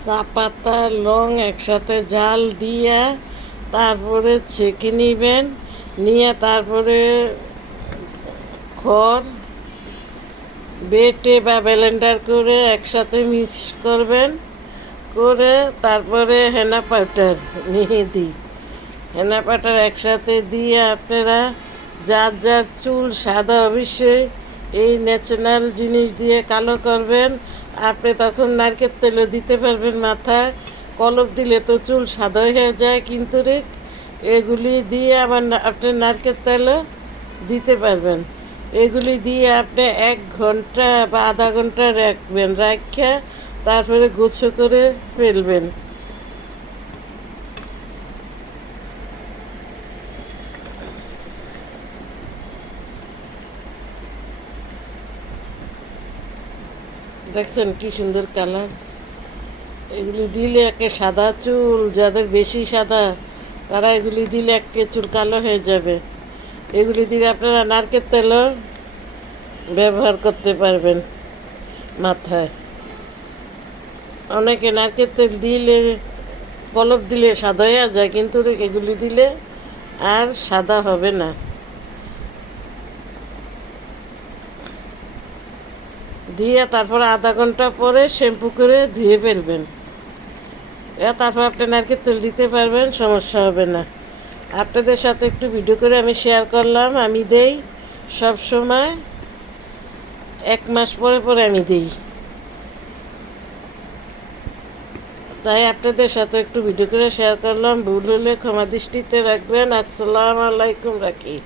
চা পাতা লং একসাথে জাল দিয়ে তারপরে ছেঁকে নিবেন, নিয়ে তারপরে খড় বেটে বা ব্লেন্ডার করে একসাথে মিক্স করবেন, করে তারপরে হেনা পাউডার মেহেদি হেনা পাউডার একসাথে দিয়ে আপনারা যার যার চুল সাদা অবশ্যই এই ন্যাচারাল জিনিস দিয়ে কালো করবেন। আপনি তখন নারকেল তেলও দিতে পারবেন মাথায়, কলপ দিলে তো চুল সাদা হয়ে যায়, কিন্তু এগুলি দিয়ে আবার আপনি নারকেল তেলও দিতে পারবেন। এগুলি দিয়ে আপনি 1 ঘন্টা বা আধা ঘন্টা রাখবেন, রাখা তারপরে গুছো করে ফেলবেন। দেখছেন কি সুন্দর কালার। এগুলি দিলে একে সাদা চুল, যাদের বেশি সাদা তারা এগুলি দিলে একে চুল কালো হয়ে যাবে। এগুলি দিলে আপনারা নারকেল তেলও ব্যবহার করতে পারবেন মাথায়। অনেকে নারকেল তেল দিলে কলপ দিলে সাদা হয়ে যায়, কিন্তু এগুলি দিলে আর সাদা হবে না। দিয়ে তারপর আধা ঘন্টা পরে শ্যাম্পু করে ধুয়ে ফেলবেন। তারপর আপনি নারকেল তেল দিতে পারবেন, সমস্যা হবে না। আপনাদের সাথে একটু ভিডিও করে আমি শেয়ার করলাম। আমি দেই সব সময়, 1 মাস পরে পরে আমি দিই, তাই আপনাদের সাথে একটু ভিডিও করে শেয়ার করলাম। ভুল হলে ক্ষমা দৃষ্টিতে রাখবেন। আসসালামু আলাইকুম রাখি।